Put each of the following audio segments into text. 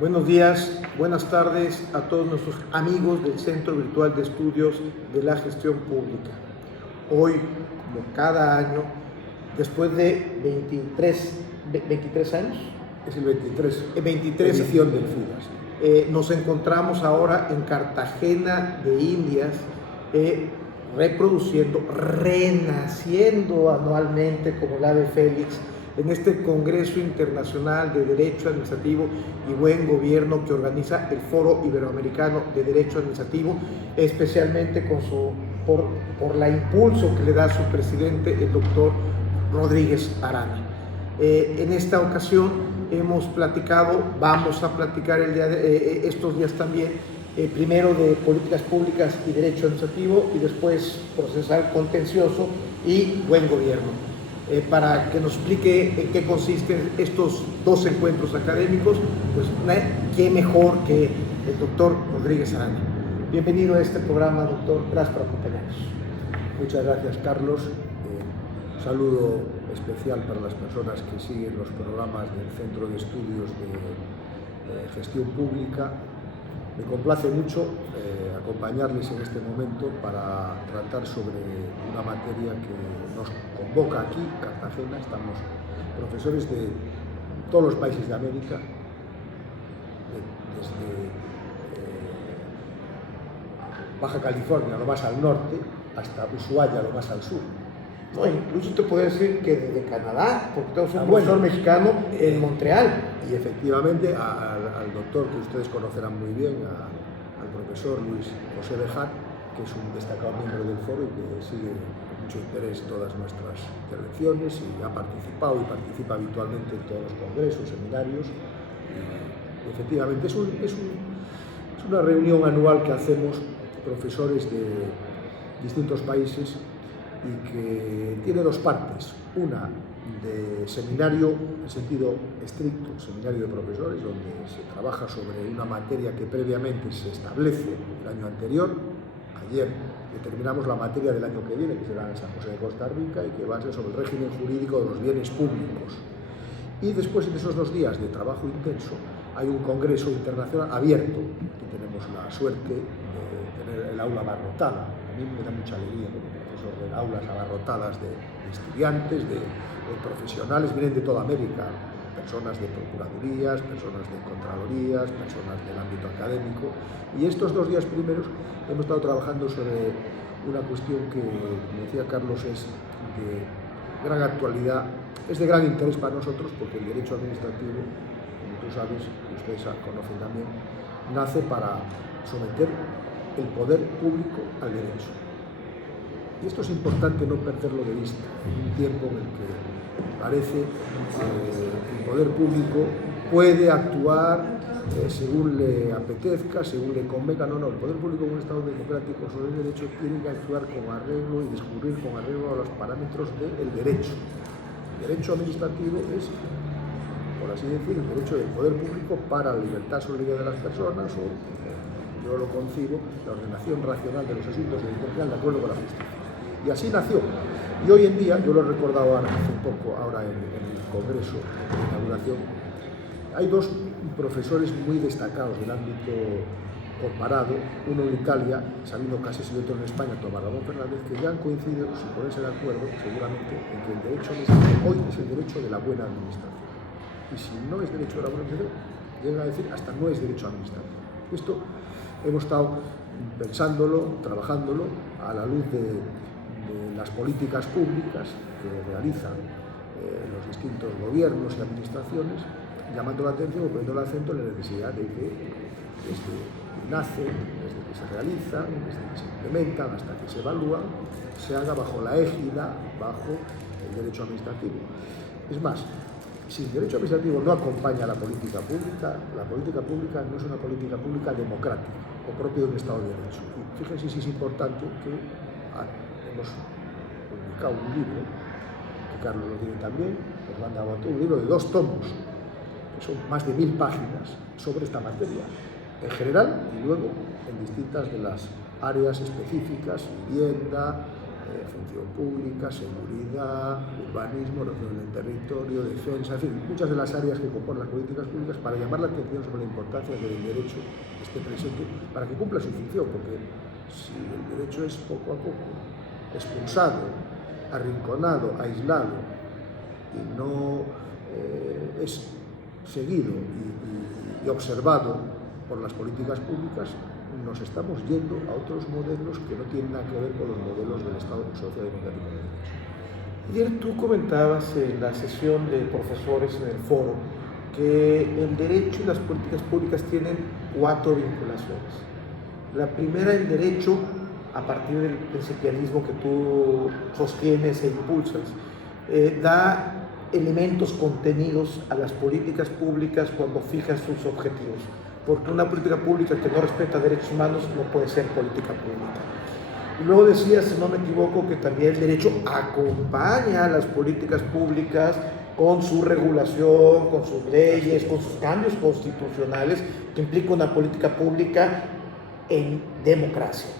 Buenos días, buenas tardes a todos nuestros amigos del Centro Virtual de Estudios de la Gestión Pública. Hoy, como cada año, después de 23 años, Es el 23, 23 edición del FIDA. nos encontramos ahora en Cartagena de Indias, reproduciendo, renaciendo anualmente como el ave Félix, en este Congreso Internacional de Derecho Administrativo y Buen Gobierno que organiza el Foro Iberoamericano de Derecho Administrativo, especialmente por la impulso que le da su presidente, el doctor Rodríguez Arana. En esta ocasión hemos platicado, vamos a platicar estos días también, primero de políticas públicas y derecho administrativo y después procesal contencioso y buen gobierno. Para que nos explique en qué consisten estos dos encuentros académicos, pues qué mejor que el doctor Rodríguez Arana. Bienvenido a este programa, doctor. Gracias por acompañarnos. Muchas gracias, Carlos. Un saludo especial para las personas que siguen los programas del Centro de Estudios de Gestión Pública. Me complace mucho acompañarles en este momento para tratar sobre una materia que nos convoca aquí, Cartagena. Estamos profesores de todos los países de América, desde Baja California, lo más al norte, hasta Ushuaia, lo más al sur. No, incluso te puedo decir que desde Canadá, porque tenemos un profesor mexicano en Montreal. Y efectivamente al doctor que ustedes conocerán muy bien, al profesor Luis José Bejar, que es un destacado miembro del foro y que sigue con mucho interés todas nuestras intervenciones y ha participado y participa habitualmente en todos los congresos, seminarios. Y efectivamente es una reunión anual que hacemos profesores de distintos países y que tiene dos partes. Una de seminario en sentido estricto, seminario de profesores, donde se trabaja sobre una materia que previamente se establece el año anterior. Ayer determinamos la materia del año que viene, que será en San José de Costa Rica, y que va a ser sobre el régimen jurídico de los bienes públicos. Y después, en esos 2 días de trabajo intenso, hay un congreso internacional abierto, que tenemos la suerte de tener el aula abarrotada. A mí me da mucha alegría, como profesor, de aulas abarrotadas de estudiantes, de profesionales, vienen de toda América, personas de procuradurías, personas de contralorías, personas del ámbito académico. Y estos 2 días primeros hemos estado trabajando sobre una cuestión que, como decía Carlos, es de gran actualidad, es de gran interés para nosotros, porque el derecho administrativo, como tú sabes, y ustedes conocen también, nace para someter el poder público al derecho. Y esto es importante no perderlo de vista en un tiempo en el que parece que el poder público puede actuar según le apetezca, según le convenga. No, el poder público en un Estado democrático sobre el derecho tiene que actuar con arreglo y discurrir con arreglo a los parámetros del derecho. El derecho administrativo es, por así decir, el derecho del poder público para la libertad soberana de las personas, o yo lo concibo, la ordenación racional de los asuntos del interno de acuerdo con la justicia. Y así nació. Y hoy en día, yo lo he recordado hace poco, ahora en el Congreso de inauguración, hay 2 profesores muy destacados del ámbito comparado, uno en Italia, Sabino Cases, y otro en España, Tomás Ramón Fernández, que ya han coincidido, sin ponerse de acuerdo, seguramente, en que el derecho administrativo hoy es el derecho de la buena administración. Y si no es derecho de la buena administración, llegan a decir hasta no es derecho administrativo. Esto hemos estado pensándolo, trabajándolo, a la luz de las políticas públicas que realizan los distintos gobiernos y administraciones, llamando la atención, poniendo el acento en la necesidad de que desde que nacen, desde que se realizan, desde que se implementan hasta que se evalúan, se haga bajo la égida, bajo el derecho administrativo. Es más, si el derecho administrativo no acompaña la política pública no es una política pública democrática o propia de un Estado de Derecho. Y fíjense si es importante que hemos publicado un libro, que Carlos lo tiene también, Orlando Aguató, un libro de 2 tomos, que son más de 1000 páginas sobre esta materia, en general y luego en distintas de las áreas específicas, vivienda, función pública, seguridad, urbanismo, ordenación del territorio, defensa, en fin, muchas de las áreas que componen las políticas públicas para llamar la atención sobre la importancia de que el derecho esté presente para que cumpla su función, porque si el derecho es poco a poco expulsado, arrinconado, aislado y no es seguido y observado por las políticas públicas, nos estamos yendo a otros modelos que no tienen nada que ver con los modelos del Estado socialdemocrático de derecho. Ayer tú comentabas en la sesión de profesores en el foro que el derecho y las políticas públicas tienen 4 vinculaciones. La primera, el derecho, a partir del principialismo que tú sostienes e impulsas, da elementos contenidos a las políticas públicas cuando fijas sus objetivos, porque una política pública que no respeta derechos humanos no puede ser política pública. Y luego decías, si no me equivoco, que también el derecho acompaña a las políticas públicas con su regulación, con sus leyes, con sus cambios constitucionales, que implica una política pública en democracia.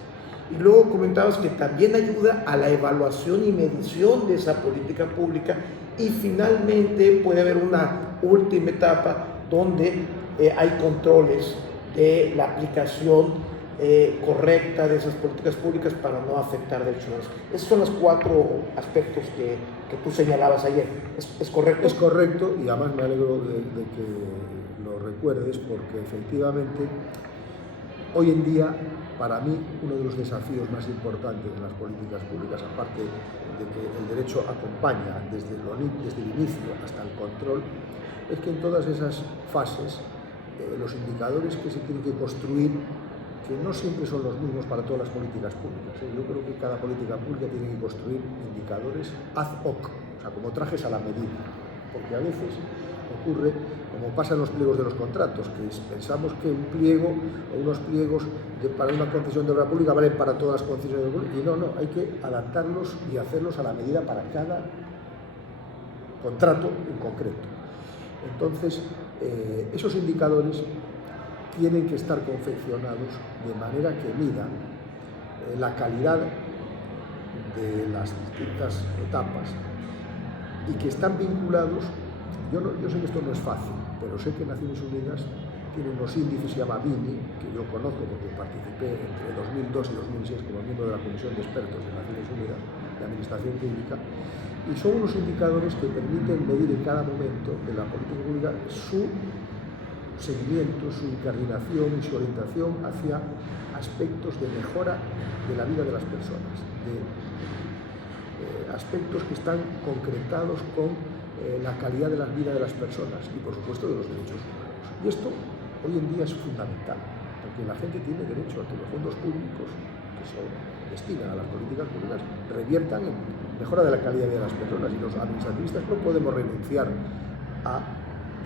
Y luego comentabas que también ayuda a la evaluación y medición de esa política pública, y finalmente puede haber una última etapa donde hay controles de la aplicación correcta de esas políticas públicas para no afectar derechos humanos. Esos son los 4 aspectos que tú señalabas ayer. ¿Es correcto? Es correcto, y además me alegro de que lo recuerdes, porque efectivamente hoy en día, para mí, uno de los desafíos más importantes de las políticas públicas, aparte de que el derecho acompaña desde el inicio hasta el control, es que en todas esas fases los indicadores que se tienen que construir, que no siempre son los mismos para todas las políticas públicas. Yo creo que cada política pública tiene que construir indicadores ad hoc, o sea, como trajes a la medida, porque a veces ocurre, como pasa en los pliegos de los contratos, que pensamos que un pliego o unos pliegos para una concesión de obra pública valen para todas las concesiones de obra pública, y no, hay que adaptarlos y hacerlos a la medida para cada contrato en concreto. Entonces, esos indicadores tienen que estar confeccionados de manera que midan la calidad de las distintas etapas y que están vinculados. Yo sé que esto no es fácil, pero sé que Naciones Unidas tiene unos índices, se llama Gini, que yo conozco porque participé entre 2002 y 2006 como miembro de la Comisión de Expertos de Naciones Unidas de Administración Pública, y son unos indicadores que permiten medir en cada momento de la política pública su seguimiento, su incardinación y su orientación hacia aspectos de mejora de la vida de las personas, de aspectos que están concretados con la calidad de la vida de las personas y, por supuesto, de los derechos humanos. Y esto hoy en día es fundamental, porque la gente tiene derecho a que los fondos públicos que se destinan a las políticas públicas reviertan en mejora de la calidad de las personas, y los administrativistas no podemos renunciar a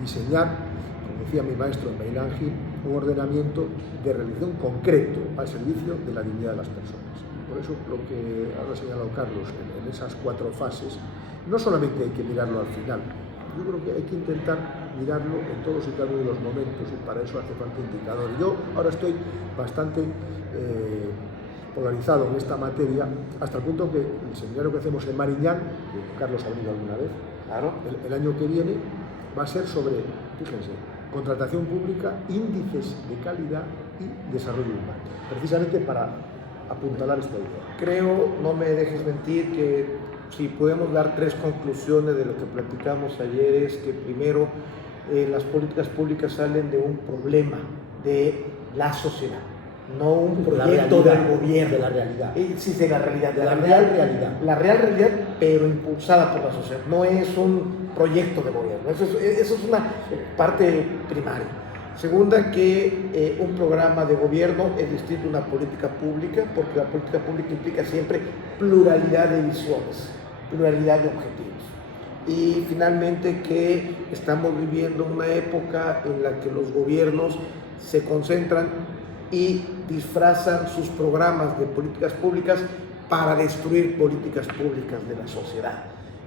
diseñar, como decía mi maestro Meilangi, un ordenamiento de realización concreto al servicio de la dignidad de las personas. Por eso lo que ahora ha señalado Carlos en esas 4 fases, no solamente hay que mirarlo al final, yo creo que hay que intentar mirarlo en todos y cada uno de los momentos, y para eso hace falta indicador. Yo ahora estoy bastante polarizado en esta materia, hasta el punto que el seminario que hacemos en Mariñán, que Carlos ha venido alguna vez, claro, el año que viene va a ser sobre, fíjense, contratación pública, índices de calidad y desarrollo humano, precisamente para apuntalar esta idea. Creo, no me dejes mentir, que si podemos dar 3 conclusiones de lo que platicamos ayer, es que primero, las políticas públicas salen de un problema de la sociedad, no un proyecto del gobierno. De la realidad. Sí, de la realidad. De la real realidad. La real realidad, pero impulsada por la sociedad. No es un proyecto de gobierno. Eso es una parte primaria. Segunda, que un programa de gobierno es distinto a una política pública, porque la política pública implica siempre pluralidad de visiones, pluralidad de objetivos. Y finalmente, que estamos viviendo una época en la que los gobiernos se concentran y disfrazan sus programas de políticas públicas para destruir políticas públicas de la sociedad,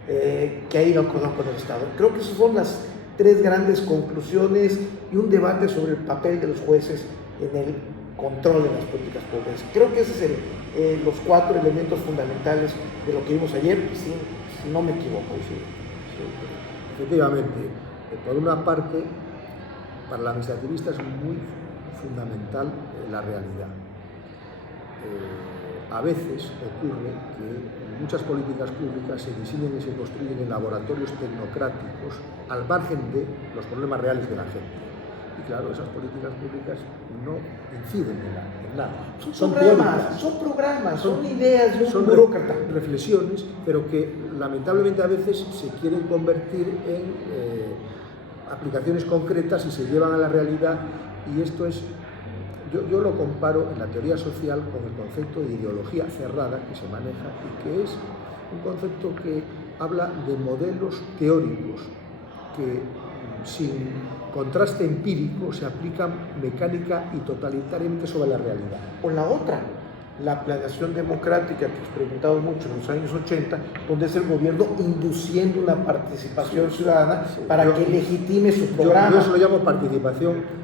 que ahí no conozco del Estado. Creo que esas son las 3 grandes conclusiones y un debate sobre el papel de los jueces en el control de las políticas públicas. Creo que ese es el los 4 elementos fundamentales de lo que vimos ayer, si no me equivoco. Sí, sí, efectivamente, por una parte, para la administrativista es muy fundamental la realidad. A veces ocurre que muchas políticas públicas se diseñan y se construyen en laboratorios tecnocráticos al margen de los problemas reales de la gente. Y claro, esas políticas públicas no inciden en nada. Son programas, son ideas de un burócrata. Reflexiones, pero que lamentablemente a veces se quieren convertir en aplicaciones concretas y se llevan a la realidad, y esto es, yo lo comparo en la teoría social con el concepto de ideología cerrada que se maneja y que es un concepto que habla de modelos teóricos que sin contraste empírico se aplican mecánica y totalitariamente sobre la realidad. O la otra, la planeación democrática que experimentamos mucho en los años 80, donde es el gobierno induciendo una participación ciudadana para que legitime su programa. Yo eso lo llamo participación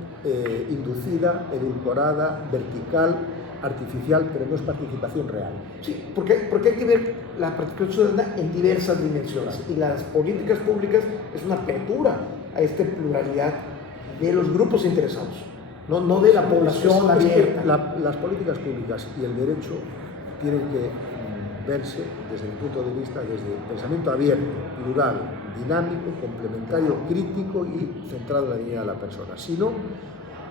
inducida, edulcorada, vertical, artificial, pero no es participación real. Sí, porque hay que ver la participación ciudadana en diversas dimensiones, y las políticas públicas es una apertura a esta pluralidad de los grupos interesados, no de la población abierta. Las políticas públicas y el derecho tienen que verse desde el punto de vista, desde el pensamiento abierto, plural, dinámico, complementario, crítico y centrado en la dignidad de la persona. Si no,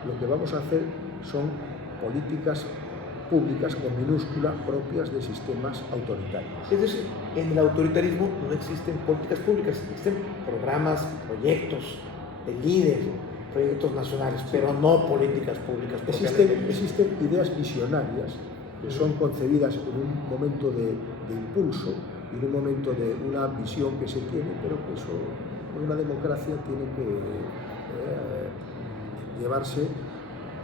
lo que vamos a hacer son políticas públicas con minúscula propias de sistemas autoritarios. Es decir, en el autoritarismo no existen políticas públicas, existen programas, proyectos de líderes, proyectos nacionales, pero no políticas públicas. Existen ideas visionarias que son concebidas en un momento de impulso y en un momento de una visión que se tiene, pero que eso en una democracia tiene que llevarse,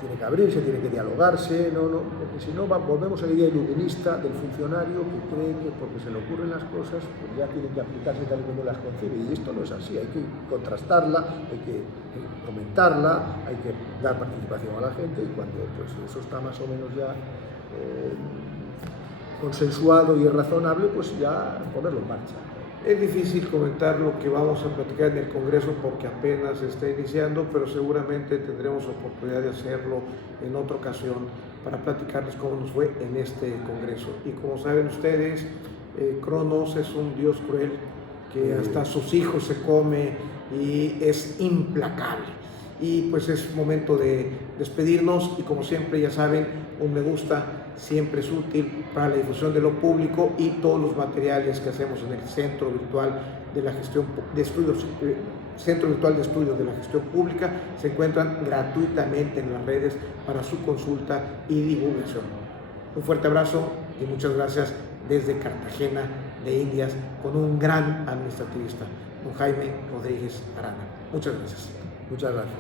tiene que abrirse, tiene que dialogarse, porque si no volvemos a la idea iluminista del funcionario que cree que porque se le ocurren las cosas pues ya tienen que aplicarse tal y como las concibe, y esto no es así. Hay que contrastarla, hay que comentarla, hay que dar participación a la gente, y cuando pues eso está más o menos ya consensuado y es razonable, pues ya ponerlo en marcha. Es difícil comentar lo que vamos a platicar en el Congreso porque apenas está iniciando, pero seguramente tendremos oportunidad de hacerlo en otra ocasión para platicarles cómo nos fue en este Congreso. Y como saben ustedes, Cronos es un dios cruel que hasta sus hijos se come y es implacable. Y pues es momento de despedirnos, y como siempre ya saben, un me gusta siempre es útil para la difusión de lo público, y todos los materiales que hacemos en el Centro Virtual de la Gestión de Estudios, Centro Virtual de Estudios de la Gestión Pública, se encuentran gratuitamente en las redes para su consulta y divulgación. Un fuerte abrazo y muchas gracias desde Cartagena de Indias, con un gran administrativista, don Jaime Rodríguez Arana. Muchas gracias. Muchas gracias.